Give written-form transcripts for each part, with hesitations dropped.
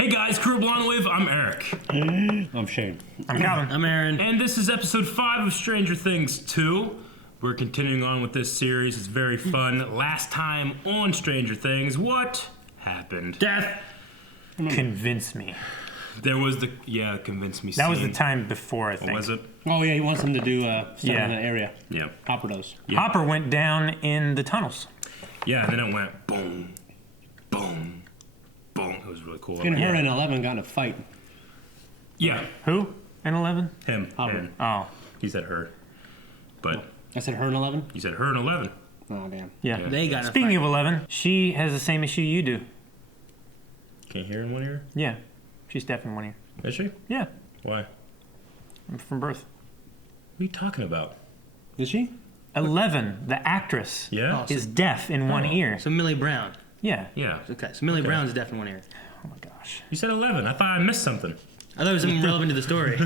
Hey guys, Crew Blonde Wave, I'm Eric. I'm Shane. I'm Calvin. I'm Aaron. And this is episode 5 of Stranger Things 2. We're continuing on with this series. It's very fun. Last time on Stranger Things, what happened? Death. Convince me. There was the, convince me That was the scene. time before, I think. What was it? Oh yeah, he wants them to do stuff Yeah. in that area. Yeah. Hopper does. Yeah. Hopper went down in the tunnels. Yeah, and then it went boom, boom, boom. It was really cool. And her and 11 got in a fight. Yeah, Who? In 11? him. Hopper. him. Oh, He said her. But I said her and 11? you said her and 11. Oh damn. yeah. Yeah. They got Speaking a of 11, she has the same issue you do. Can't hear in one ear? Yeah. She's deaf in one ear. Is she? Yeah. Why? From birth. What are you talking about? Is she? 11, the actress, Yeah? is deaf in one ear. So Millie Brown. Yeah. Yeah. Okay, so Millie Okay. Brown's deaf in one ear. Oh my gosh. You said 11. I thought I missed something. I thought it was something relevant to the story.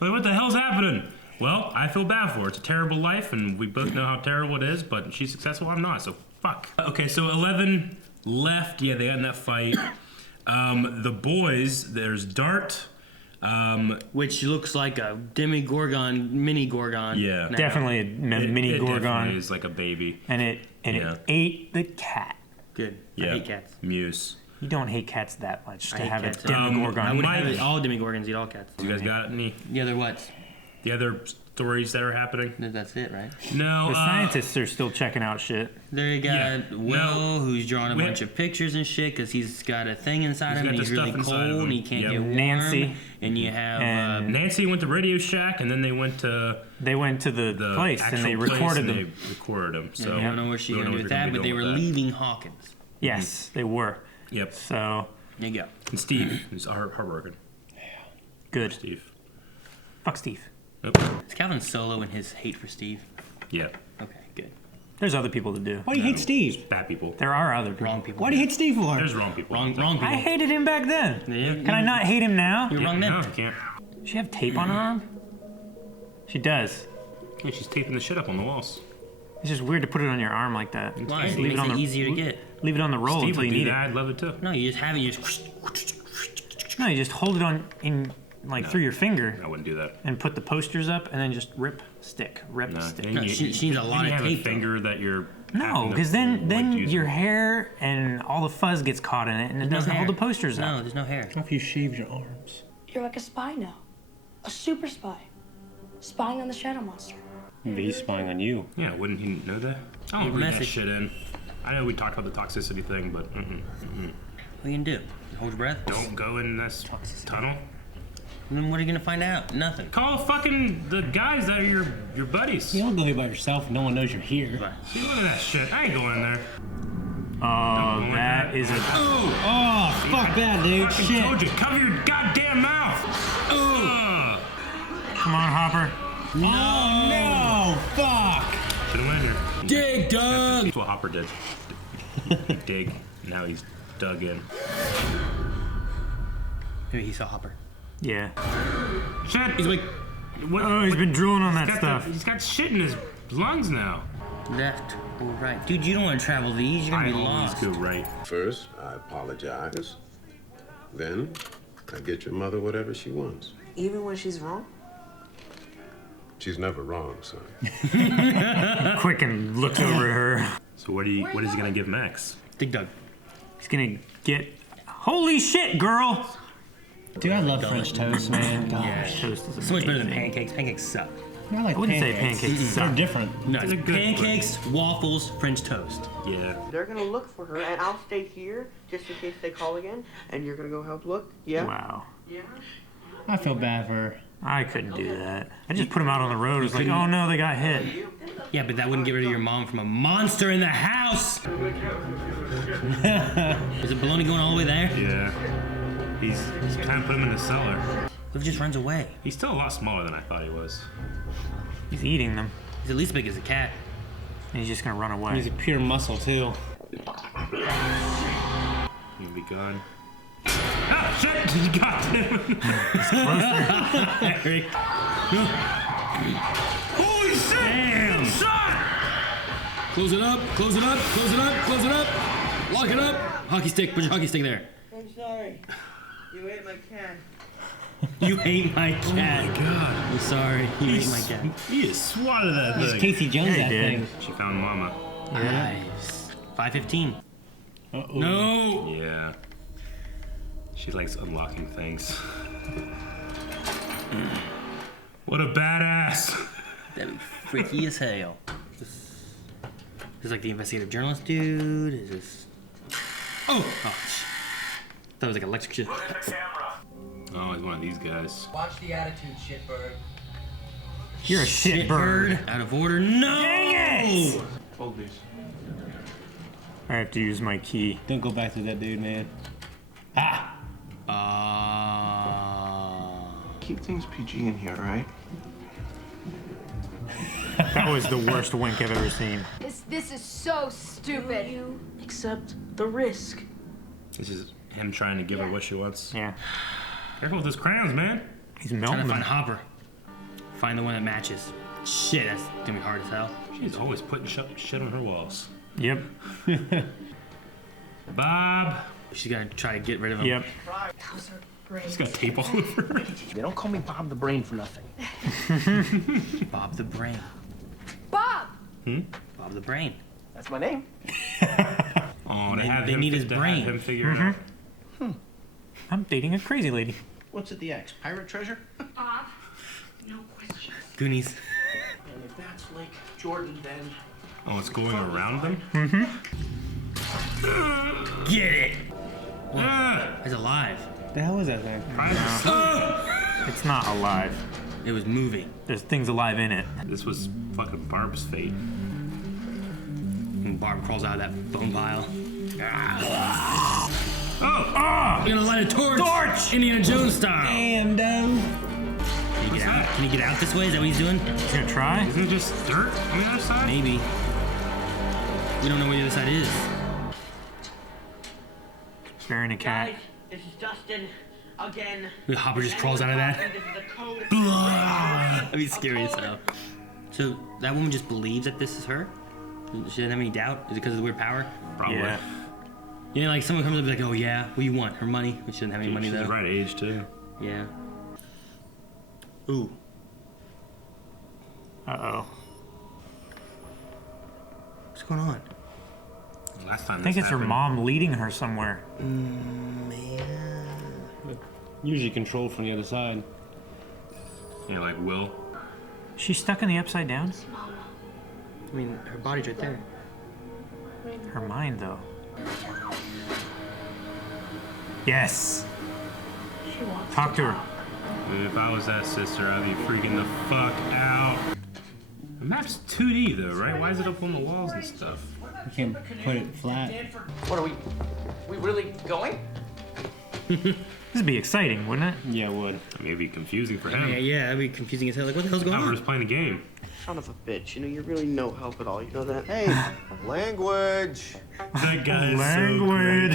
Like, what the hell's happening? Well, I feel bad for her. It's a terrible life, and we both know how terrible it is, but she's successful, I'm not, so fuck. Okay, so 11 left. Yeah, they got in that fight. The boys, there's Dart. Which looks like a Demigorgon, mini Gorgon. Yeah. now. Definitely a mini it Gorgon. definitely is like a baby. And it Yeah. ate the cat. Good. Yeah. I hate cats. Muse. You don't hate cats that much I to hate have cats. a Demogorgon. I would Mike. have it, all Demigorgons eat all cats. You guys got any? The other what? The other stories that are happening? That's it, right? No. The scientists are still checking out shit. There you got Yeah. Will, who's drawing a We- bunch of pictures and shit because he's got a thing inside He's him got and the he's really stuff inside cold of him. and he can't Yep. get warm. Nancy. And you have And- Nancy went to Radio Shack, and then they went to They went to the the place and they actual place, recorded and them. They recorded them. So I don't know where she's we going to do know with what they're that, but be they were doing with that. leaving Hawkins. Yes, they were. Yep. So, There you go. And Steve is heartbroken. good. Steve. Fuck Steve. Nope. Is Calvin solo in his hate for Steve? Yeah. Okay, good. There's other people to do. Why do you hate Steve? Bad people. There are other people. Wrong people. Why do you hate Steve for? There's wrong people. Wrong people. I hated him back then. Yeah, Can I not hate him now? You're Yeah, wrong then. no, you can't. Does she have tape on her arm? She does. Yeah, she's taping the shit up on the walls. It's just weird to put it on your arm like that. Why? Just It leave makes it on it the easier to get. leave it on the roll Steve until would you do need that. it. I'd love it too. No, you just have it. You just. No, you just hold it on in through your finger I wouldn't do that. and put the posters up and then just rip stick, rip No, stick. and No, she needs a lot you of have tape, a finger that you're. No, having to, because then like, use your it. hair and all the fuzz gets caught in it and it doesn't hold the posters No, up. there's no hair. What if you shaved your arms? You're like a spy now. A super spy. Spying on the Shadow Monster. Maybe he's spying on you. Yeah, wouldn't he know that? I don't Leave a read that message. shit in. I know we talked about the toxicity thing, but What are you gonna do? Hold your breath? don't go in this tunnel. And then what are you gonna find out? Nothing. Call fucking the guys that are your buddies. You don't go here by yourself. No one knows you're here. Bye. See, look at that shit. I ain't going in there. Oh, that is a Oh, fuck that, dude. Fucking Shit. told you, cover your goddamn mouth. Ugh. come on, Hopper. Oh, no. Fuck. Should've went here. Dig, Doug! That's what Hopper did. He dig. Now he's dug in. Maybe he saw Hopper. Yeah. Shit. He's like What? Oh, he's been drooling on that He's got stuff. he's got shit in his lungs now. left or right. Dude, you don't want to travel these. You're I gonna be always lost. go right. First, I apologize. Then, I get your mother whatever she wants. Even when she's wrong? She's never wrong, son. Quick and looks over at her. So what is he gonna give Max? Dig Doug. He's gonna get. Holy shit, girl! Dude, I love French toast, man. Gosh. Toast is So much better than amazing. pancakes. Pancakes suck. I like I wouldn't say pancakes. pancakes They're suck. different. No, It's a good pancakes, waffles, French toast. Yeah. They're gonna look for her, and I'll stay here just in case they call again, and you're gonna go help look? Yeah? Wow. Yeah? I feel bad for her. I couldn't do that. I just put him out on the road. It was like, oh no, they got hit. Yeah, but that wouldn't get rid of your mom from a monster in the house. Is it baloney going all the way there? Yeah. He's trying to put him in the cellar. What if he just runs away? He's still a lot smaller than I thought he was. He's eating them. He's at least big as a cat. And he's just gonna run away. He's a pure muscle, too. He'll be gone. Ah, shit! He got him! Eric. Holy shit! Damn. Good shot! Close it up, close it up, close it up, close it up. Lock it up. Hockey stick, put your hockey stick there. I'm sorry. You ate my cat. You ate my Oh cat. my god. I'm sorry. You ate my cat. He just swatted that It's thing. Casey Jones, Yeah, that he did. thing. She found Mama. Nice. 5:15. Uh-oh. No. Yeah. She likes unlocking things. What a badass. That'd be freaky as hell. Is like the investigative journalist dude? Is this? Oh! That was like electric shit. Oh, he's one of these guys. Watch the attitude, shitbird. You're a shit bird. Out of order. No! Dang it! Hold these. I have to use my key. Don't go back to that dude, man. Keep things PG in here, right? That was the worst wink I've ever seen. This is so stupid. You accept the risk. This is him trying to give her what she wants. Yeah. Careful with those crayons, man. He's Trying melting to find them. Hopper. Find the one that matches. Shit, that's gonna be hard as hell. She's always putting shit on her walls. Yep. Bob. She's gonna try to get rid of him. Yep. Those are great. He's got tape all over her. They don't call me Bob the Brain for nothing. Bob the Brain. Bob! Bob the Brain. That's my name. Oh, to They- have they him, need his to brain. Have him figure it out. I'm dating a crazy lady. What's at the X? Pirate treasure? Bob, no questions. Goonies. And if that's Lake Jordan, then Oh, it's going around them? Get it! Ah, It's alive. The hell is that thing? It's not alive. It was moving. There's things alive in it. This was fucking Barb's fate. And Barb crawls out of that bone pile. Oh! You're gonna light a torch! Torch! Indiana Jones style! Damn, dude. Can he get out? Can he get out this way? Is that what he's doing? He's gonna try. Isn't it just dirt on the other side? Maybe. We don't know where the other side is. Burying a cat. Guys, this is Dustin again. The Hopper just crawls out of that. This is the code. That'd be scary as hell. So that woman just believes that this is her? She doesn't have any doubt? Is it because of the weird power? Probably. Yeah. Yeah, like someone comes up and be like, oh yeah, what do you want? Her money? But she doesn't have any money She's though. the right age, too. Yeah. Ooh. Uh-oh. What's going on? Last time I think this it's her happened, mom leading her somewhere. Usually controlled from the other side. Yeah, like Will. She's stuck in the upside down? I mean, her body's right there. Her mind, though. Yes. She wants Talk to her. And if I was that sister, I'd be freaking the fuck out. The map's 2D though, right? Why is it up on the walls and stuff? You can't put it flat. what are we? We really going? This would be exciting, wouldn't it? Yeah, it would. I mean, it'd be confusing for him. Yeah, that'd be confusing as hell. Like, what the hell's going Hopper's on? playing the game. Son of a bitch. You know, you're really no help at all. You know that? Hey, Language. That guy is Language.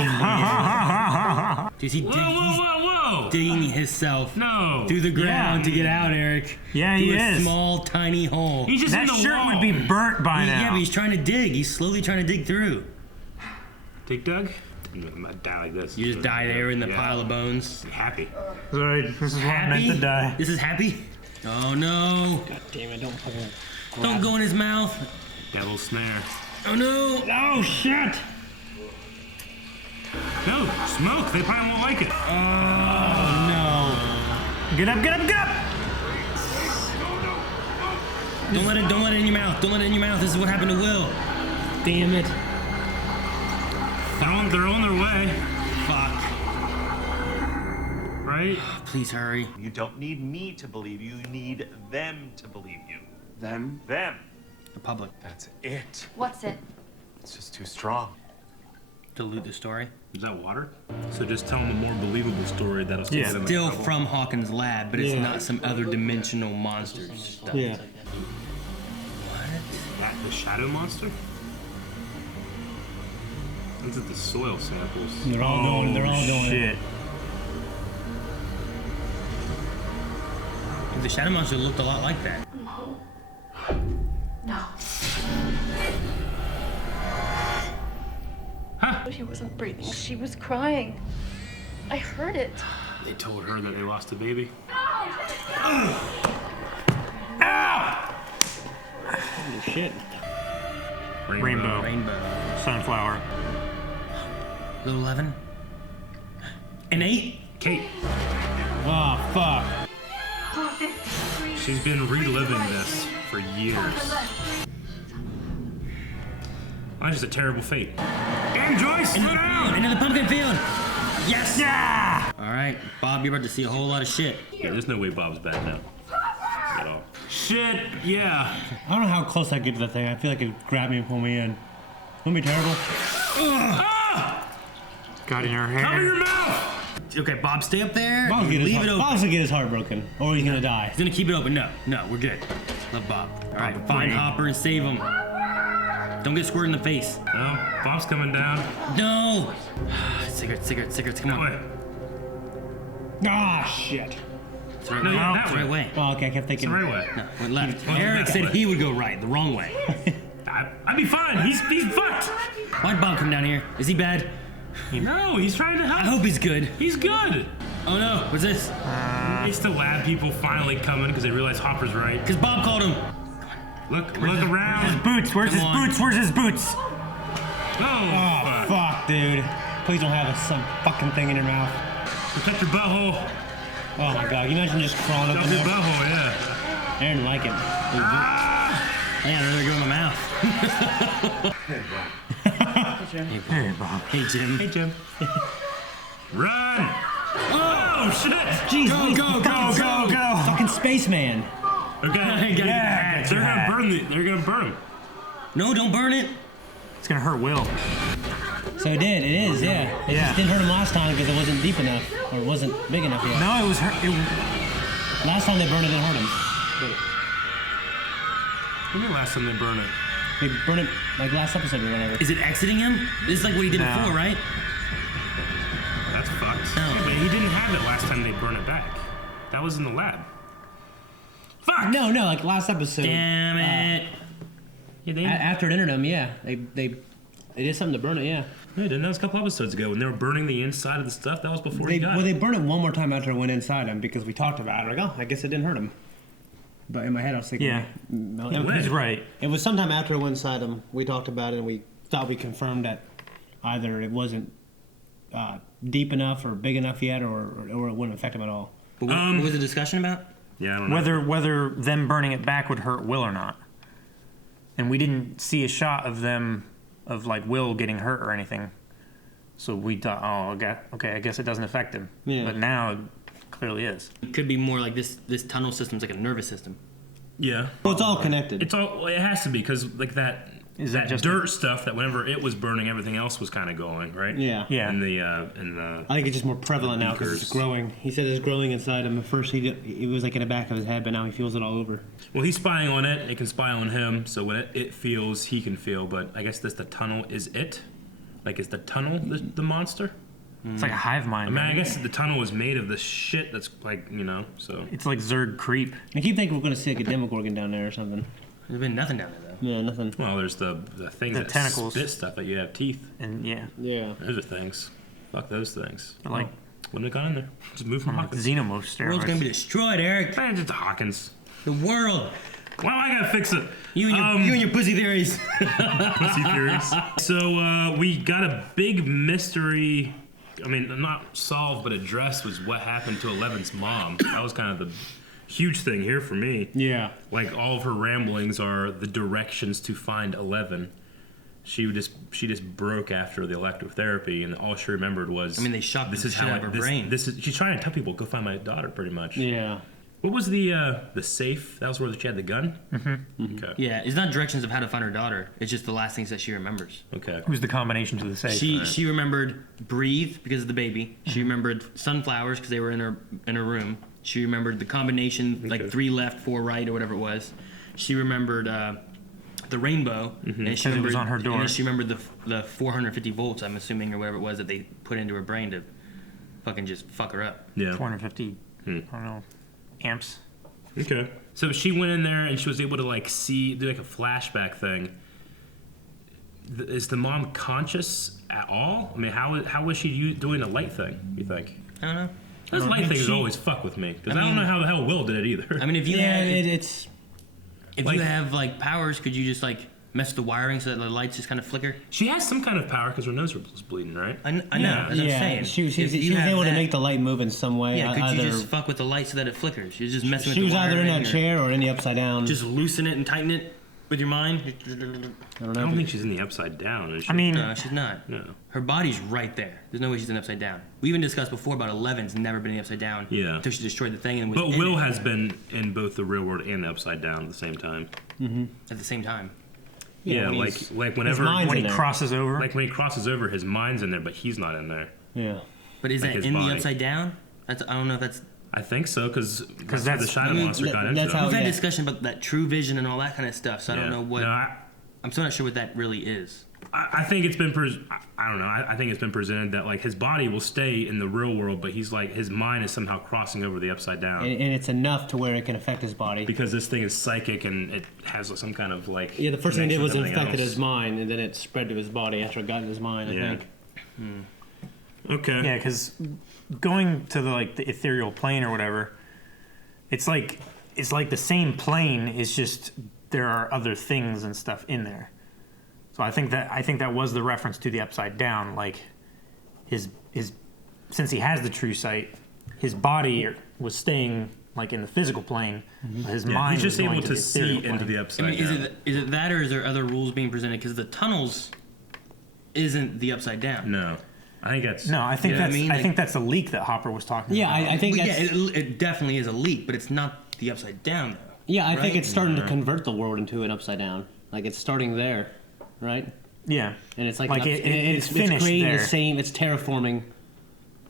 Dude, he so great. Whoa, whoa, whoa, whoa! digging himself No. through the ground to get out, Eric. Yeah, Through he a is. small, tiny hole. He's just That in the shirt wall. would be burnt by Yeah, now. but he's trying to dig. He's slowly trying to dig through. Dig Dug? I die like this. You just die there in the Yeah. pile of bones. Happy. Sorry, this is what I meant to die. This is happy? Oh no. God damn it, don't fucking Don't go in his mouth. Devil snare. Oh no. Oh, shit! No, smoke. They probably won't like it. Oh, no. Get up, get up, get up! Don't let it in your mouth. Don't let it in your mouth. This is what happened to Will. damn it. They're on their way, Fuck. right? Please hurry. You don't need me to believe you, you need them to believe you. Them? Them. The public. That's it. What's it? It's just too strong. Dilute the story. Is that water? So just tell them a more believable story that'll still Yeah. get them in Still trouble. from Hawkins' lab, but it's Yeah. not some other dimensional monsters. Stuff. Yeah. That, the shadow monster? These are the soil samples. They're all going. They're all going. Shit. The shadow monster looked a lot like that. No. She wasn't breathing. She was crying. I heard it. They told her that they lost a baby. Holy shit. Rainbow. Sunflower. Little 11. An 8? Kate, Oh, fuck. she's been reliving this for years. That's just a terrible fate. And Joyce, slow down! Into the pumpkin field! Yes! Yeah! Alright, Bob, you're about to see a whole lot of shit. Yeah, there's no way Bob's bad now. At all. Shit, yeah. I don't know how close I get to the thing. I feel like it grabbed me and pulled me in. Wouldn't be terrible. Got in her hair. Cover your mouth! Okay, Bob, stay up there. Bob's and leave it open. gonna get his heart broken, or he's gonna die. He's gonna keep it open. No, we're good. Love Bob. Alright, find Hopper and save him. Don't get squirted in the face. No, Bob's coming down. No! Cigarettes, come That on. way. Ah, shit. It's the right No, way. yeah, that It's the right way. Oh, okay, I kept It's the thinking. right way. No, went left. Went Eric that said way. he would go right, the wrong way. I'd be fine. He's fucked. Why'd Bob come down here? Is he bad? No, he's trying to I help. hope he's good. He's good. Oh no, what's this? It's the lab people finally coming because they realize Hopper's right. Because Bob called him. Look His around. boots. Where's his Come on. boots? Where's his boots? No. Oh, fuck, dude. Please don't have some fucking thing in your mouth. Protect your butthole. Oh my god, you imagine just crawling up Protect in your there? butthole, yeah. I didn't like it. Man, I'd rather go in my mouth. Hey, Bob. Hey, Jim. Hey, Jim. Run! Oh, shit! Jeez, Go. Fucking spaceman. Okay. Yeah, They're gonna burn him. No, don't burn it. It's gonna hurt Will. So it is, yeah. It Yeah. just didn't hurt him last time because it wasn't deep enough, or it wasn't big enough yet. No, it was hurt. Last time they burned it, didn't hurt him. When did the last time they burned it? They burned it like last episode or whatever. Is it exiting him? This is like what he did No. before, right? That's fucked. No. Yeah, but he didn't have it last time they burned it back. That was in the lab. Fuck! No, like last episode. Damn it. Yeah, they After it entered him, yeah. They did something to burn it, yeah. Yeah, didn't that was a couple episodes ago when they were burning the inside of the stuff? That was before he got They it. burned it one more time after it went inside him because we talked about it. Like, oh, I guess it didn't hurt him. But in my head, I was thinking, Yeah. He's right. It was sometime after it went inside him. We talked about it and we thought we confirmed that either it wasn't deep enough or big enough yet, or it wouldn't affect him at all. But what was the discussion about? Yeah, I don't know. Whether them burning it back would hurt Will or not. And we didn't see a shot of them, of like Will getting hurt or anything. So we thought, oh, okay, I guess it doesn't affect him. Yeah. But now it clearly is. It could be more like this tunnel system's like a nervous system. Yeah. Well, it's all connected. It has to be because like that Is that just dirt stuff that whenever it was burning, everything else was kind of going, right? Yeah. Yeah. In the I think it's just more prevalent now because it's beakers. growing. He said it's growing inside him. At first, it was like in the back of his head, but now he feels it all over. well, he's spying on it. It can spy on him. So when it feels, he can feel. But I guess the tunnel is it. Like, is the tunnel the monster? It's like a hive mind. I mean, I right? guess the tunnel is made of this shit that's like, so. It's like Zerg creep. I keep thinking we're going to see like a Demogorgon down there or something. There's been nothing down there though. Yeah, nothing. Well, there's the things The that tentacles. spit stuff that you have teeth. And yeah, Yeah. Those are things. Fuck those things. they're like, Wouldn't have gone in there. Just move from like Hawkins. xenomorph The world's gonna be steroids. destroyed, Eric. Man, just Hawkins. The world. Well, I gotta fix it. You and your pussy theories. Pussy theories. So we got a big mystery. I mean, not solved, but addressed was what happened to Eleven's mom. That was kind of the huge thing here for me. Yeah. Like all of her ramblings are the directions to find 11. She just broke after the elective therapy, and all she remembered was. I mean, they shocked the hell out of her brain. She's trying to tell people, go find my daughter, pretty much. Yeah. What was the safe? That was where she had the gun. Mm-hmm. Okay. Yeah, it's not directions of how to find her daughter. It's just the last things that she remembers. Okay. It was the combination to the safe. She remembered breathe because of the baby. She remembered sunflowers because they were in her room. She remembered the combination like 3 left, 4 right, or whatever it was. She remembered the rainbow, and she 'Cause it remembered was on her door. And then she remembered the 450 volts. I'm assuming, or whatever it was that they put into her brain to fucking just fuck her up. Yeah. 450, I don't know, amps. Okay. So she went in there and she was able to like do like a flashback thing. is the mom conscious at all? I mean, how was she doing a light thing? You think? I don't know. This light thing is always fuck with me because I don't know how the hell Will did it either. I mean, if you it's if you have like powers, could you just like mess with the wiring so that the lights just kind of flicker? She has some kind of power because her nose was bleeding, right? I know. That's what I'm saying. She was If you have able to that- make the light move in some way. Yeah, could you either, just fuck with the light so that it flickers? You're just messing with she the was either in wiring that or chair or in the upside down. Just loosen it and tighten it with your mind. I don't I know. don't think she's in the upside down. Is she? I mean, No, she's not. no. Her body's right there. There's no way she's in the upside down. We even discussed before about 11's never been in the upside down. Yeah. Until she destroyed the thing and was But in Will it has been in both the real world and the upside down at the same time. at the same time. Yeah, when like he's- whenever mind's when in he there. crosses over. like when he crosses over, his mind's in there, but he's not in there. Yeah. But is Like that his in body. the upside down? That's I don't know if that's. I think so because where the that's- shadow I mean, monster got into that's them. how- We've had yeah. discussion about that true vision and all that kind of stuff. So I don't know what. No, I'm still not sure what that really is. I think it's been I don't know. I think it's been presented that like his body will stay in the real world, but he's like his mind is somehow crossing over the upside down And it's enough to where it can affect his body. because this thing is psychic and it has some kind of like. Yeah, the first thing it did was connection with infected everything his mind, and then it spread to his body after it got in his mind, I Yeah. think. else. Okay. Yeah, because going to the ethereal plane or whatever, it's like the same plane. It's just there are other things and stuff in there. So I think that was the reference to the upside down. Like his since he has the true sight, his body was staying like in the physical plane. But his Yeah, mind he's just was going able to the see ethereal into plane. the I upside mean, down. is it that, or is there other rules being presented? Because the tunnels isn't the upside down. No, I think that's No, I think You know what I that's mean? I Like- think that's a leak that Hopper was talking Yeah, about. I think Well, that's... yeah, it definitely is a leak, but it's not the upside down though. Yeah, I think right? it's starting to convert the world into an upside down. Like it's starting there, right? Yeah. And it's like, Like it's finished creating there. the same. It's terraforming,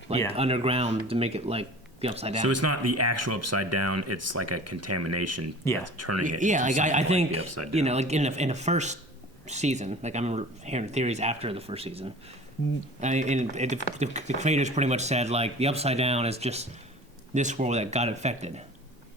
like Yeah. underground to make it like the upside down. So it's not the actual upside down. It's like a contamination. Yeah. that's turning it. yeah, into like I something think the upside down. you know, like in the first season, like I'm hearing theories after the first season. The creators pretty much said like the upside down is just this world that got infected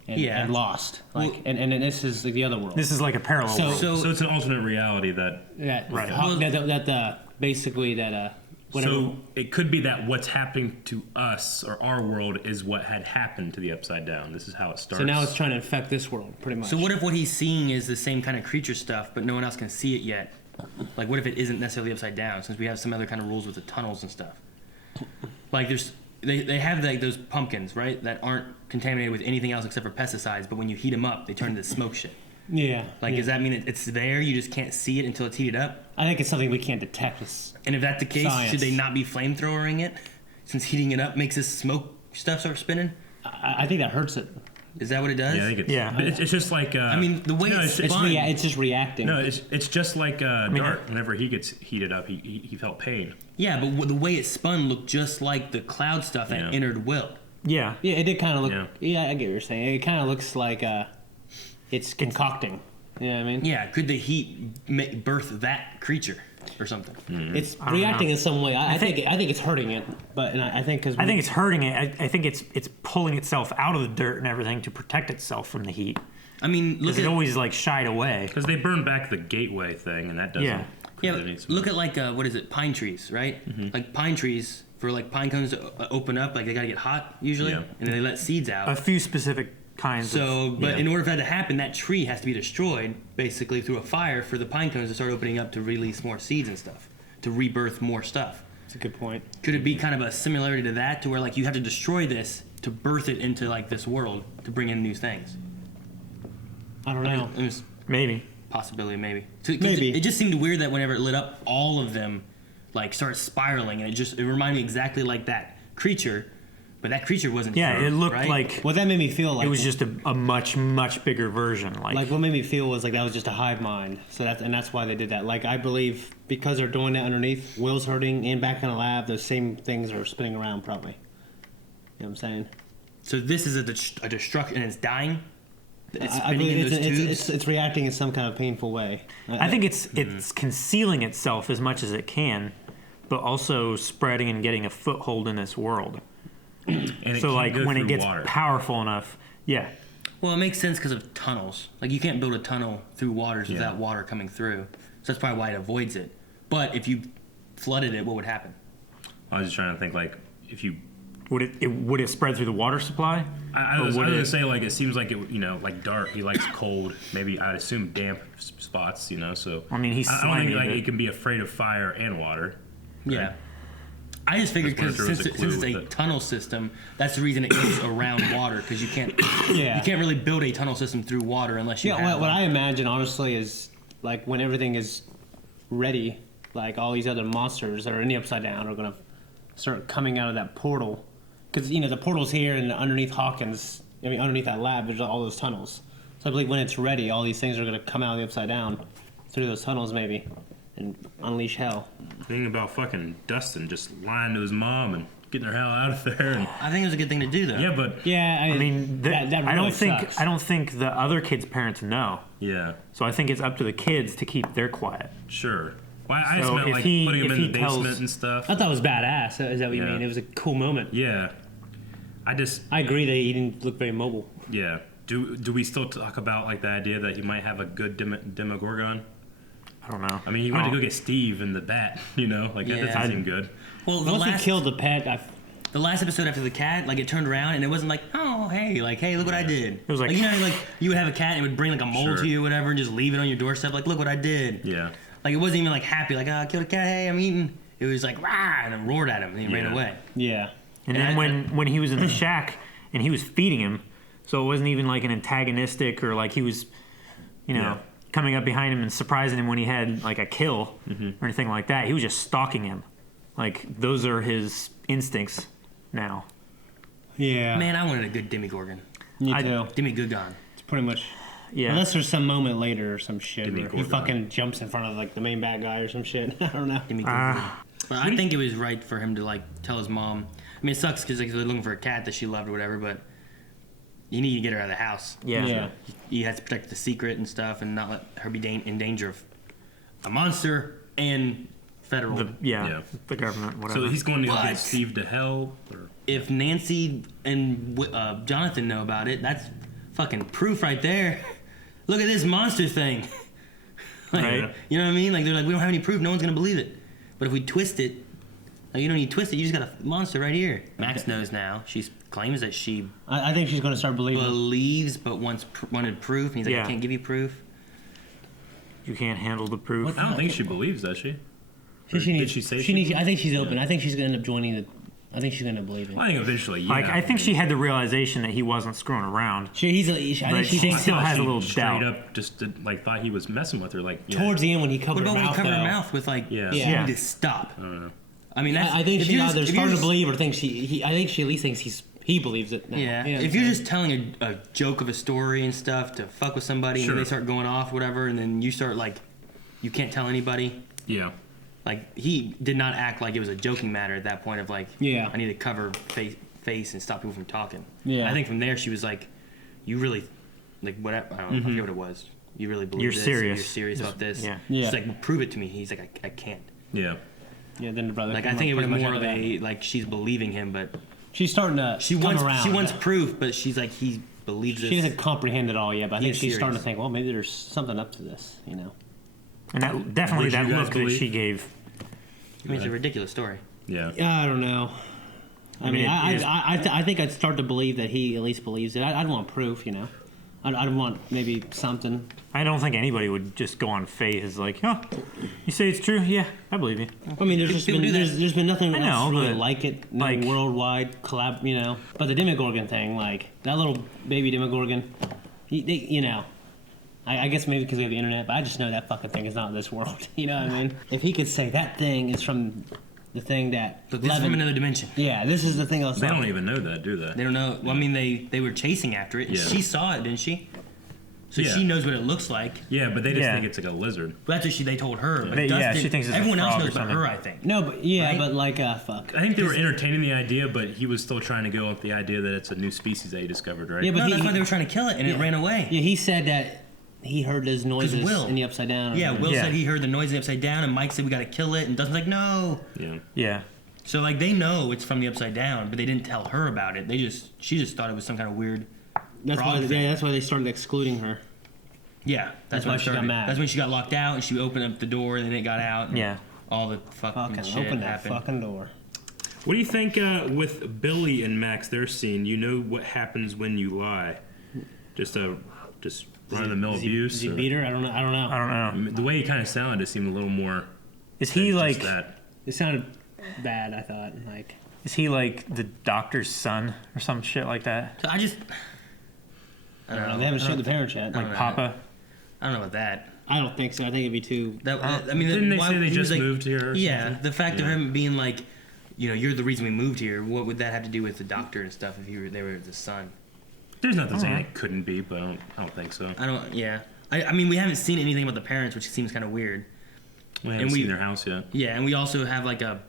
and, Yeah. and lost. Like Well- and then this is like the other world. This is like a parallel So- world. So it's an alternate reality that. that Right. basically that whatever. So it could be that what's happening to us or our world is what had happened to the upside down. This is how it starts. So now it's trying to infect this world, pretty much. So what if what he's seeing is the same kind of creature stuff, but no one else can see it yet? Like, what if it isn't necessarily upside down, since we have some other kind of rules with the tunnels and stuff? Like, they have like those pumpkins, right, that aren't contaminated with anything else except for pesticides, but when you heat them up, they turn into smoke shit. Yeah. Like, yeah. does that mean it's there? You just can't see it until it's heated up? I think it's something we can't detect. And if that's the case, Science. should they not be flamethrowering it, since heating it up makes this smoke stuff start spinning? I think that hurts it. Is that what it does? Yeah, I think it's. Yeah. but it's just like. I mean, the way it's It's spun. it's just reacting. No, it's just like Dart. Whenever he gets heated up, he felt pain. Yeah, but the way it spun looked just like the cloud stuff that Yeah. entered Will. Yeah. Yeah, it did kind of look. Yeah. Yeah. I get what you're saying. It kind of looks like it's concocting. You know what I mean? Yeah, could the heat birth that creature or something? It's don't reacting know. in some way. I think think- it's hurting it, but and I think because I think it's hurting it. I think it's pulling itself out of the dirt and everything to protect itself from the heat. I mean, look Because at it always like shied away. Because they burned back the gateway thing, and that doesn't. Yeah. yeah, create any look smoke. at like what is it? Pine trees, right? Like pine trees for like pine cones to open up, like they gotta get hot usually, Yeah. and then they let seeds out. A few specific kinds So, of. but yeah. in order for that to happen, that tree has to be destroyed basically through a fire for the pine cones to start opening up to release more seeds and stuff, to rebirth more stuff. That's a good point. Could it be kind of a similarity to that, to where like you have to destroy this to birth it into like this world to bring in new things? I don't know. It was Maybe. possibility, maybe. So, 'cause Maybe. It just seemed weird that whenever it lit up, all of them like started spiraling, and it reminded me exactly like that creature, but that creature wasn't. Yeah, here, it looked right? like What that made me feel like it was just a much bigger version. like what made me feel was like that was just a hive mind. So that's why they did that. Like I believe because they're doing that underneath, Will's hurting and back in the lab, those same things are spinning around probably. You know what I'm saying? So this is a destruction, and it's dying. It's I spinning believe in those tubes. it's reacting in some kind of painful way. I think it's concealing itself as much as it can, but also spreading and getting a foothold in this world. And it So can't like go when it through gets water. powerful enough, yeah. Well, it makes sense because of tunnels. Like you can't build a tunnel through waters Yeah. without water coming through. So that's probably why it avoids it. But if you flooded it, what would happen? I was just trying to think, like, if you... Would it spread through the water supply? I was going to say, like, it seems like, it, like, dark. He likes cold. Maybe, I'd assume damp spots, so... I mean, he's I don't think, slimy, like, but- he can be afraid of fire and water. Yeah. I just figured Just because wonder if since there was it's a a clue with it. tunnel system, that's the reason it goes around water, because you can't really build a tunnel system through water unless you Yeah, have what one. I imagine honestly is like when everything is ready, like all these other monsters that are in the Upside Down are gonna start coming out of that portal, because the portal's here and underneath Hawkins. I mean, underneath that lab, there's all those tunnels. So I believe when it's ready, all these things are gonna come out of the Upside Down through those tunnels maybe, and unleash hell. Thinking about fucking Dustin just lying to his mom and getting her hell out of there. And, I think it was a good thing to do, though. yeah, but... Yeah, I mean, that really I don't think sucks. I don't think the other kids' parents know. Yeah, So I think it's up to the kids to keep their quiet. sure. Well, I just So meant, if like, he- putting him if in he the tells- basement and stuff. I thought it was badass. Is that what you Yeah. mean? It was a cool moment. Yeah. I agree that he didn't look very mobile. Yeah. Do we still talk about, like, the idea that he might have a good Demogorgon? I don't know. I mean, he went to go get Steve and the bat, Like, that Yeah. doesn't seem good. Well, the Once last, he killed the pet, the last episode after the cat, like, it turned around and it wasn't like, oh, hey, look what I did. It was like- you would have a cat and it would bring, like, a mole Sure. to you or whatever and just leave it on your doorstep, like, look what I did. Yeah. Like, it wasn't even, like, happy, like, oh, I killed a cat, hey, I'm eating. It was like, rah, and then roared at him and he ran Yeah. away. yeah. And then when he was in the shack and he was feeding him, so it wasn't even like an antagonistic or like he was, Yeah. coming up behind him and surprising him when he had like a kill or anything like that. He was just stalking him. Like those are his instincts now. Yeah. Man, I wanted a good Demogorgon. Me too. Demogorgon. It's pretty much. Yeah. Unless there's some moment later or some shit where he Demogorgon. fucking jumps in front of like the main bad guy or some shit. I don't know. Demogorgon. But I think it was right for him to like tell his mom. I mean, it sucks because like, they're looking for a cat that she loved or whatever, but you need to get her out of the house. Yeah. Yeah. You have to protect the secret and stuff, and not let her be in danger of a monster and federal. Yeah. The government, whatever. So he's going to go But- get Steve to hell? Or... If Nancy and Jonathan know about it, that's fucking proof right there. Look at this monster thing. Like, Right. You know what I mean? Like they're like, we don't have any proof. No one's gonna believe it. But if we twist it, like, you don't need to twist it. You just got a monster right here. Max knows now. She claims that she I think she's gonna start believing. believes, but wanted proof. And he's like, Yeah. I can't give you proof. You can't handle the proof. I don't think she believes, does she? Or She needs, did she say she needs, she I think she's open. I think she's gonna end up joining the. I think she's gonna believe it. I think eventually, yeah. Like I think she had the realization that he wasn't screwing around. I think But she she thinks still has a She little straight doubt. up just like thought he was messing with her. Like towards the end when he covered What about her when he mouth. covered her though, mouth with like, Yeah. you Yeah. need to stop. I don't know. I mean, that's, I think if she you're either just- if starting you're to just- believe or thinks I think she at least thinks he believes it. Now. Yeah. You know what If I'm you're saying? just telling a joke of a story and stuff to fuck with somebody and Sure. then they start going off, whatever, and then you start like, you can't tell anybody. Yeah. Like he did not act like it was a joking matter at that point of like, Yeah. I need to cover face and stop people from talking. Yeah. I think from there she was like, you really, like whatever. I don't know. I forget what it was. You really believe You're this? serious. You're serious about this? Yeah. Yeah. She's like, well, prove it to me. He's like, I can't. Yeah. Yeah, then the brother. Like I came think it up was pretty much more of after that. a like she's believing him, but She's starting to. she come wants around. proof, but she's like he believes this. She doesn't comprehend it all yet, but I think He's she's starting to serious. think, well, maybe there's something up to this, And that definitely Would you that guys look that believe? she gave. I mean, it's a ridiculous story. Yeah. I don't know. I mean, it is- I think I'd start to believe that he at least believes it. I'd want proof, I'd want maybe something. I don't think anybody would just go on faith as like, oh, you say it's true? Yeah, I believe you. I mean, there's just People been do that. there's been nothing I else know, really but, like it, no like- worldwide collab, But the Demogorgon thing, like that little baby Demogorgon, I guess maybe because we have the internet, but I just know that fucking thing is not in this world. You know what I mean? If he could say that thing is from the thing that But this is from Levin- another dimension. yeah, this is the thing else. They don't even know that, do they? They don't know. Well, I mean, they were chasing after it. And Yeah. She saw it, didn't she? So Yeah. she knows what it looks like. Yeah, but they just Yeah. think it's like a lizard. But that's what they told her. But Yeah, Dustin, she thinks it's a everyone else frog or knows about something. her. I think. No, but yeah, Right? but like fuck. I think they were entertaining the idea, but he was still trying to go with the idea that it's a new species that he discovered, right? Yeah, but No, he- that's why they were trying to kill it, and it ran away. Yeah, he said that he heard those noises Will. in the Upside Down. Yeah, Will Yeah. said he heard the noise in the upside down, and Mike said we got to kill it, and Dustin's like, no. Yeah. Yeah. So like they know it's from the upside down, but they didn't tell her about it. She just thought it was some kind of weird. That's why. frog thing. Yeah, that's why they started excluding her. Yeah, That's when why it she got started. mad. That's when she got locked out, and she opened up the door, and then it got out. and- Yeah. all the fucking shit Fucking open that happened. fucking door. What do you think with Billy and Max, their scene? You know what happens when you lie? Just run-of-the-mill abuse? Does he or- beat her? I don't know. I don't know. I mean, the way he kind of sounded, it seemed a little more. Is he than like? just that. It sounded bad. I thought like. Is he like the doctor's son or some shit like that? So I don't I don't know. know. They haven't showed the parents yet. Like know. Papa? I don't know about that. I don't think so. I think it'd be too. I mean, Didn't they why- say they he was just moved here or Yeah, something? the fact of Yeah. him being like, you're the reason we moved here. What would that have to do with the doctor and stuff if they were the son? There's nothing saying Alright. it couldn't be, but I don't think so. I mean, we haven't seen anything about the parents, which seems kind of weird. We haven't seen their house yet. Yeah, and we also have like a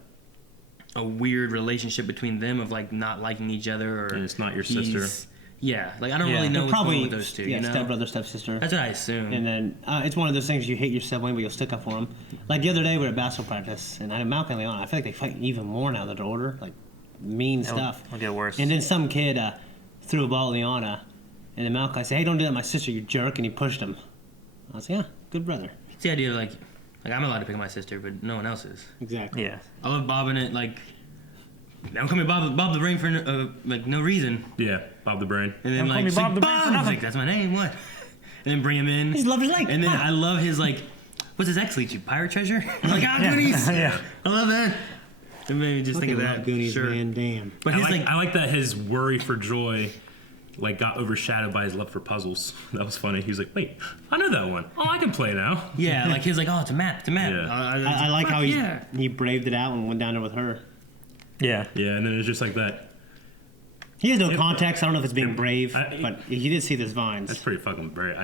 weird relationship between them of like not liking each other, or And it's not your he's- sister. Yeah, like I don't Yeah. really know They're what's probably going on with those two. Yeah, you know, stepbrother, stepsister. that's what I assume. And then it's one of those things you hate your sibling, but you'll stick up for them. Like the other day, we were at basketball practice, and Malcolm and Leon, I feel like they fight even more now that they're older, like mean stuff. It'll get worse. And then some kid threw a ball at Leona, and then Malcolm, I said, "Hey, don't do that, to my sister, you jerk!" And he pushed him. I was like, "Yeah, good brother." It's the idea of like I'm allowed to pick my sister, but no one else is. Exactly. Yeah. I love bobbing it like. Don't call me Bob the Brain for like no reason. Yeah, Bob the Brain. And then Don't call like me she's Bob like, the Brain for Bob! nothing. Like, that's my name. What? And then bring him in. He's loved his life. And then I love his like, what's his ex lead to? Pirate Treasure? I'm like, Goonies. Yeah. I love that. And maybe just think of Fucking that. love Goonies, sure. man. Damn. But I he's like, I like that his worry for Joy got overshadowed by his love for puzzles. That was funny. He was like, wait, I know that one. Oh, I can play now. yeah, like he's like, oh, it's a map. It's a map. Yeah. I like how yeah. he braved it out and went down there with her. Yeah. Yeah, and then it's just like that. He has no context. I don't know if it's being brave, I- but he did see those vines. That's pretty fucking brave.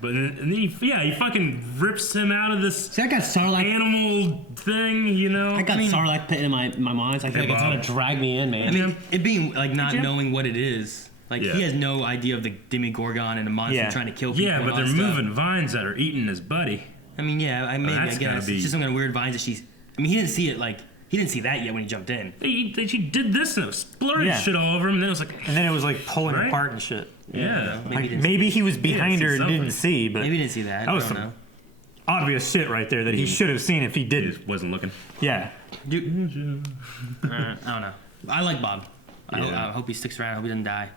But and then he fucking rips him out of this See, I got Sarlacc. animal thing, you know? I got Sarlacc pit in my mind. So I feel Hey, like it's Bob. gonna drag me in, man. I mean, it being like not knowing what it is. Like Yeah. he has no idea of the Demigorgon and a monster Yeah. trying to kill people. Yeah, and but all they're that stuff. moving vines that are eating his buddy. I mean, yeah, I maybe I that's gotta guess be- it's just some kind of weird vines that she's. I mean, he didn't see it like he didn't see that yet when he jumped in. She did this and it splurted Yeah. shit all over him, and then it was like, And then it was like pulling Right? apart and shit. yeah. Maybe he Like, didn't. maybe he was behind see her and something. didn't see, but Maybe he didn't see that. That was I don't some- know. obvious shit right there that he should have seen if he He didn't. just wasn't looking. Yeah. I don't know. I like Bob. Yeah. I hope he sticks around. I hope he doesn't die.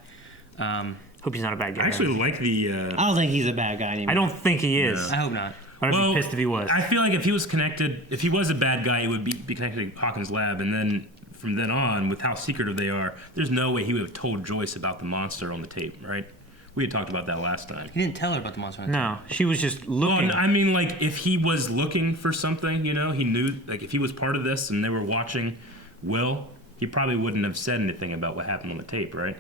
Hope he's not a bad guy. I actually like the. I don't think he's a bad guy anymore. I don't think he is. I hope not. But I'd be pissed if he was. I feel like if he was connected, if he was a bad guy, it would be connected to Hawkins' lab, and then from then on, with how secretive they are, there's no way he would have told Joyce about the monster on the tape, right? We had talked about that last time. He didn't tell her about the monster. No, she was just looking. Well, I mean, like, if he was looking for something, you know, he knew, like, if he was part of this and they were watching Will, he probably wouldn't have said anything about what happened on the tape, right?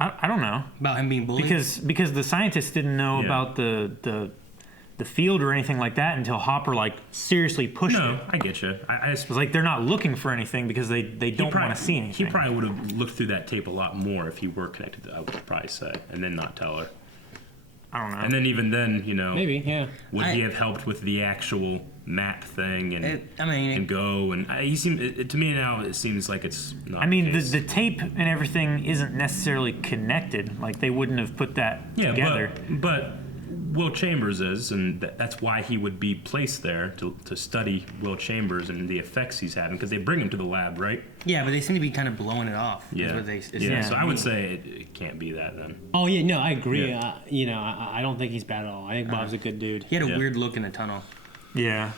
I don't know. About him being bullied. Because the scientists didn't know Yeah. about the field or anything like that until Hopper like seriously pushed No, it. I get you. I It was like they're not looking for anything because they don't want to see anything. He probably would have looked through that tape a lot more if he were connected to, I would probably say, and then not tell her. I don't know. And then even then, you know, Maybe, yeah. would he have helped with the actual map thing and I go and he seemed to me now it seems like it's not. I mean, the case. the tape and everything isn't necessarily connected. Like they wouldn't have put that together. But Will Chambers is, and that's why he would be placed there to study Will Chambers and the effects he's having, because they bring him to the lab, right? Yeah, but they seem to be kind of blowing it off. is Yeah. what they, Yeah. So I would say it can't be that then. Oh yeah, no, I agree. Yeah. You know, I don't think he's bad at all. I think Bob's a good dude. He had a Yeah. weird look in the tunnel. Yeah.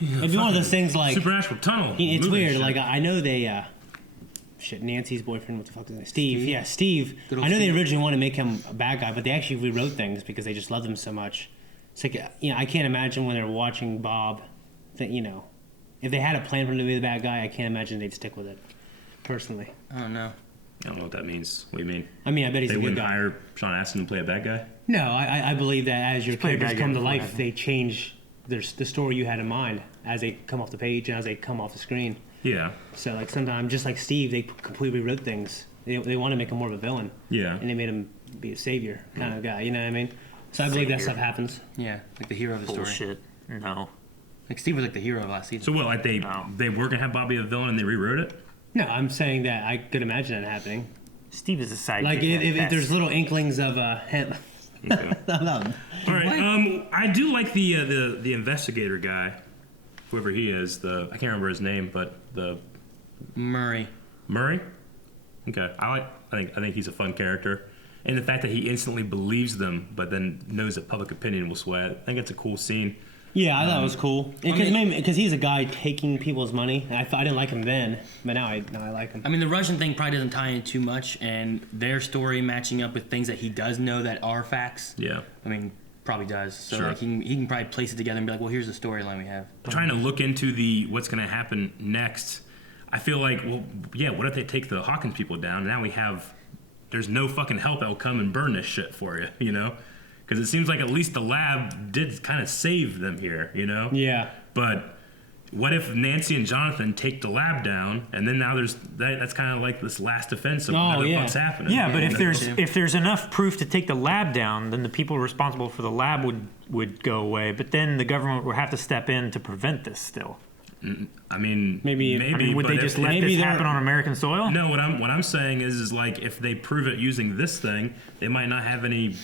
It'd be one of those things like Supernatural Tunnel. it's movie weird. shit. Like I know they, Nancy's boyfriend. What the fuck is his name? Steve. Yeah, Steve. Good old I know they Steve. originally wanted to make him a bad guy, but they actually rewrote things because they just loved him so much. It's like I can't imagine when they're watching Bob, that if they had a plan for him to be the bad guy, I can't imagine they'd stick with it. Personally, I don't know. I don't know what that means. What do you mean? I mean, I bet he's They a good wouldn't guy. hire Sean Astin to play a bad guy? No, I believe that as your played a characters bad come guy to before, life, hasn't they change the story you had in mind as they come off the page and as they come off the screen. Yeah. So like sometimes, just like Steve, they completely rewrote things. They want to make him more of a villain. Yeah. And they made him be a savior kind of guy. You know what I mean? So I believe that Savior. stuff happens. Yeah, like the hero of the story. Bullshit. No. Like Steve was like the hero of last season. So what? Like they were gonna have Bobby a villain and they rewrote it? No, I'm saying that I could imagine that happening. Steve is a sidekick. Like if there's little inklings of him. Okay. All right. I do like the investigator guy. whoever he is, I can't remember his name, but Murray. Murray. Okay, I think he's a fun character, and the fact that he instantly believes them, but then knows that public opinion will sway. I think it's a cool scene. Yeah, I thought it was cool because he's a guy taking people's money. I didn't like him then, but now I like him. I mean, the Russian thing probably doesn't tie in too much, and their story matching up with things that he does know that are facts. Yeah. I mean, probably does. So Sure. like, he can probably place it together and be like, well, here's the storyline we have. Trying to look into what's going to happen next. I feel like, well, yeah, what if they take the Hawkins people down? Now there's no fucking help that will come and burn this shit for you, you know? Because it seems like at least the lab did kind of save them here, you know? Yeah. But what if Nancy and Jonathan take the lab down, and then now that's kind of like this last defense of what the fuck's happening? Yeah, but you know? if there's enough proof to take the lab down, then the people responsible for the lab would go away. But then the government would have to step in to prevent this still. I mean, maybe. Would they just let this happen on American soil? No, what I'm saying is like if they prove it using this thing, they might not have any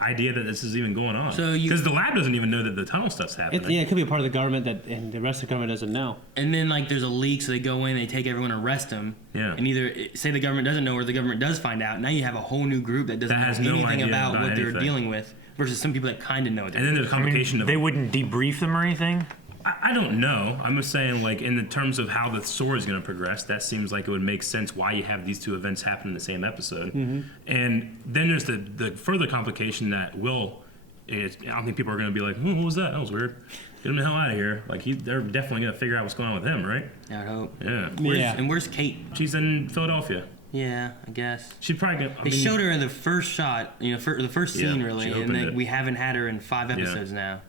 idea that this is even going on. Because the lab doesn't even know that the tunnel stuff's happening. It could be a part of the government and the rest of the government doesn't know. And then like there's a leak, so they go in, they take everyone, arrest them. Yeah. And either say the government doesn't know or the government does find out. Now you have a whole new group that doesn't has know no anything idea about what about they're anything. dealing with, versus some people that kind of know what they're And then doing. there's a complication of they wouldn't debrief them or anything. I don't know. I'm just saying, like, in the terms of how the story is going to progress, that seems like it would make sense why you have these two events happen in the same episode. Mm-hmm. And then there's the further complication that I don't think people are going to be like, what was that? That was weird. Get him the hell out of here. Like, they're definitely going to figure out what's going on with him, right? I would hope. Yeah. And where's Kate? She's in Philadelphia. Yeah, I guess. She'd probably They showed her in the first shot, the first scene, Yeah, really, she and opened then it. we haven't had her in 5 episodes now.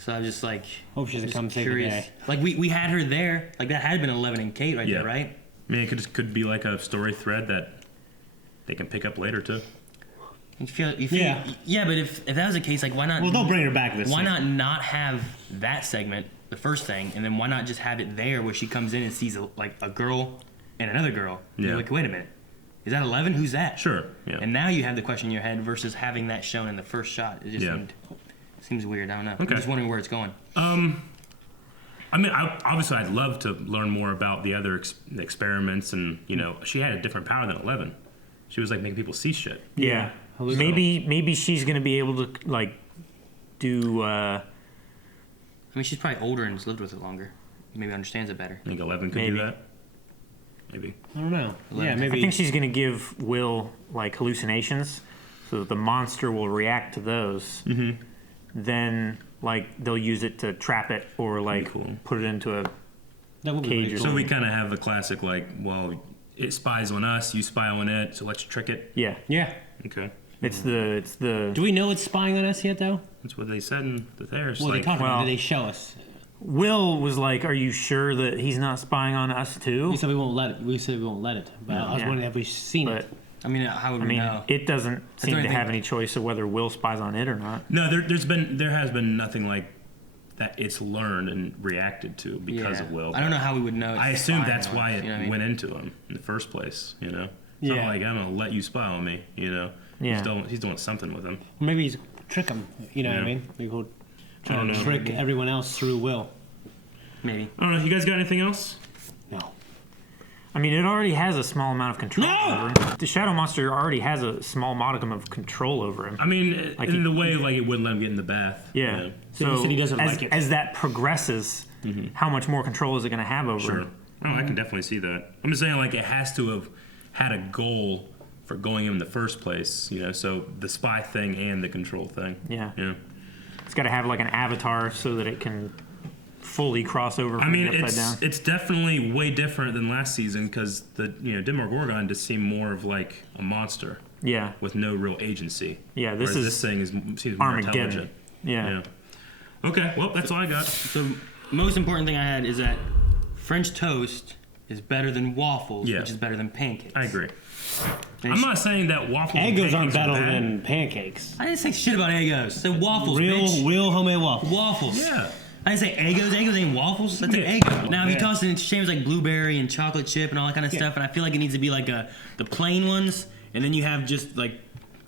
So I'm just like, hope she doesn't come save the curious. day. Like we had her there, like that had been 11 and Kate right there, right? I mean, it could be like a story thread that they can pick up later too. You feel, yeah, but if that was the case, like why not? Well, they'll bring her back this Why season. not have that segment, the first thing, and then why not just have it there where she comes in and sees a girl and another girl? And Yeah. You're like, wait a minute, is that 11? Who's that? Sure. Yeah. And now you have the question in your head versus having that shown in the first shot. It just seems weird. I don't know. Okay. I'm just wondering where it's going. I mean, obviously, I'd love to learn more about the other experiments, and she had a different power than 11. She was like making people see shit. Yeah. Maybe she's gonna be able to like do. I mean, she's probably older and has lived with it longer. Maybe understands it better. I think 11 could do that. Maybe. I don't know. 11. Yeah, maybe. I think she's gonna give Will like hallucinations, so that the monster will react to those. Mm-hmm. Then like they'll use it to trap it or like put it into a that would be cage. really Or So cool. we kind of have the classic like, well, it spies on us, you spy on it, so let's trick it. Yeah. Yeah. Okay. It's the. Do we know it's spying on us yet, though? That's what they said in the Thayers. Well, they Like, talked about it. well- Did they show us? Will was like, "Are you sure that he's not spying on us too?" We said we won't let it. We said we won't let it. But I was Yeah. wondering if we've seen But it. I mean, how would I we mean, know? it doesn't seem the to only have thing- any choice of whether Will spies on it or not. no, there has been nothing like that. It's learned and reacted to because of Will. I don't know how we would know. It's I assume spying that's on why us, it you know what I mean? went into him in the first place. It's Yeah. not like I'm gonna let you spy on me. Yeah. He's doing something with him. Maybe he's trick him. You know what I Yeah. mean? Maybe he'll try I don't to know. trick everyone else through Will. Maybe. I don't know. You guys got anything else? No. I mean, it already has a small amount of control over him. The Shadow Monster already has a small modicum of control over him. I mean, Like in the way like it wouldn't let him get in the bath. Yeah. So he said he doesn't as, like it. as that progresses, how much more control is it going to have over Sure. him? Oh, I can definitely see that. I'm just saying, like, it has to have had a goal for going in the first place, so the spy thing and the control thing. Yeah. Yeah. It's got to have like an avatar so that it can fully cross over I from mean, the upside down. it's definitely way different than last season because the Demogorgon just seemed more of like a monster Yeah. with no real agency. Yeah, this Whereas is this thing seems more Armageddon. intelligent. Yeah. Okay, well, that's all I got. So, most important thing I had is that French toast is better than waffles, Yeah. which is better than pancakes. I agree. And I'm not saying that waffles and Eggos aren't pancakes are better bad. than pancakes. I didn't say shit about Eggos. I said waffles, bitch. Real homemade waffles. Waffles. Yeah. I didn't say Eggos. Eggos ain't waffles. That's an Yeah. Eggo. Now, if you Yeah. toss it in shames like blueberry and chocolate chip and all that kind of stuff, and I feel like it needs to be like the plain ones, and then you have just like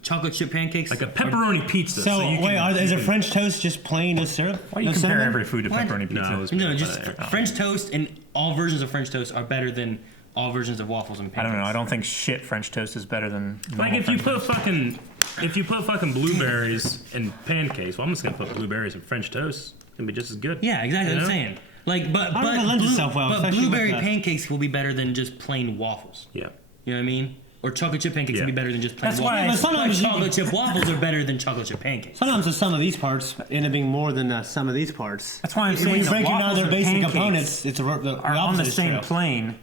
chocolate chip pancakes. Like a pepperoni pizza. So, you wait, can- is it French toast just plain no syrup? Why do you No compare cinnamon? every food to What? pepperoni pizza? No, it was No, peanut just butter. French toast and all versions of French toast are better than all versions of waffles and I pancakes. don't know. I don't think shit French toast is better than Like normal if you French put fucking blueberries in pancakes, well, I'm just gonna put blueberries in French toast. It's gonna be just as good. Yeah, exactly You what I'm know? saying. Like, but I don't know if it lends itself well, but especially with blueberry the- pancakes will be better than just plain waffles. Yeah. You know what I mean? Or chocolate chip pancakes Yeah. will be better than just plain That's why waffles. But sometimes you chocolate chip waffles are better than chocolate chip pancakes. Sometimes the sum of these parts end up being more than the sum of these parts. That's why I'm When saying you that break it down waffles to their and basic pancakes components, it's the are on opposite the is same true. plane.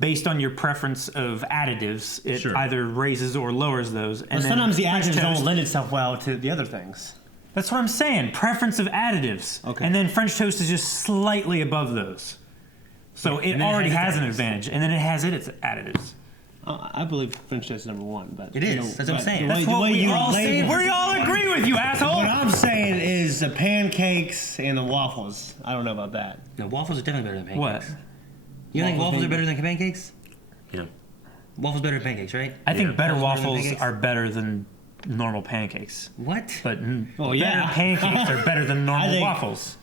Based on your preference of additives, it Sure. either raises or lowers those. And But then sometimes the French additives don't toast- lend itself well to the other things. That's what I'm saying. Preference of additives. Okay. And then French toast is just slightly above those. So it and then it already has has its an additives. advantage. And then it has its additives. I believe French toast is number one, but It is. you know, That's what I'm but saying. the That's way- what the way we you all say. label- We all agree with you, asshole. What I'm saying is the pancakes and the waffles. I don't know about that. No, waffles are definitely better than pancakes. What? You think Waffles waffles are maybe. better than pancakes? Yeah. Waffles better than pancakes, right? I think Yeah. better Waffles better than waffles pancakes? are better than normal pancakes. What? But Well, better yeah. pancakes are better than normal think- waffles.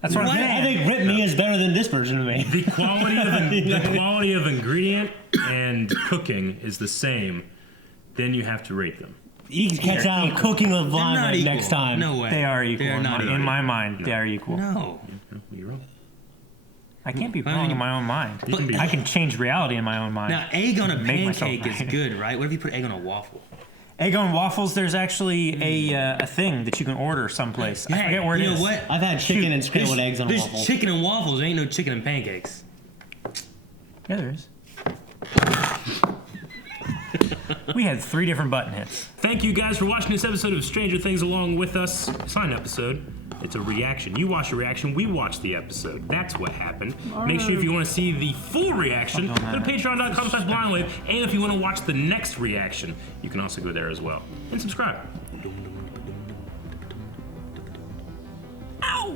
That's what I'm What? saying. I think Rip Me is better than this version of me. The quality of ingredient and cooking is the same. Then you have to rate them. You can catch on cooking with They're not Vine equal. next time. No way. They are equal. They are not in equal. my mind, they are equal. No. No, you're wrong. I can't be I wrong mean, in my own mind. can be I can change reality in my own mind. Now, egg on a Make myself pancake is right. good, right? What if you put egg on a waffle? Egg on waffles. There's actually a thing that you can order someplace. I Hey, forget where it you is. know what? I've had chicken and scrambled eggs on a There's waffle. chicken and waffles. There ain't no chicken and pancakes. Yeah, there is. We had 3 different button hits. Thank you guys for watching this episode of Stranger Things along with us. It's not an episode. It's a reaction. You watch a reaction, we watch the episode. That's what happened. Make sure if you want to see the full reaction, go to patreon.com/blindwave. And if you want to watch the next reaction, you can also go there as well. And subscribe.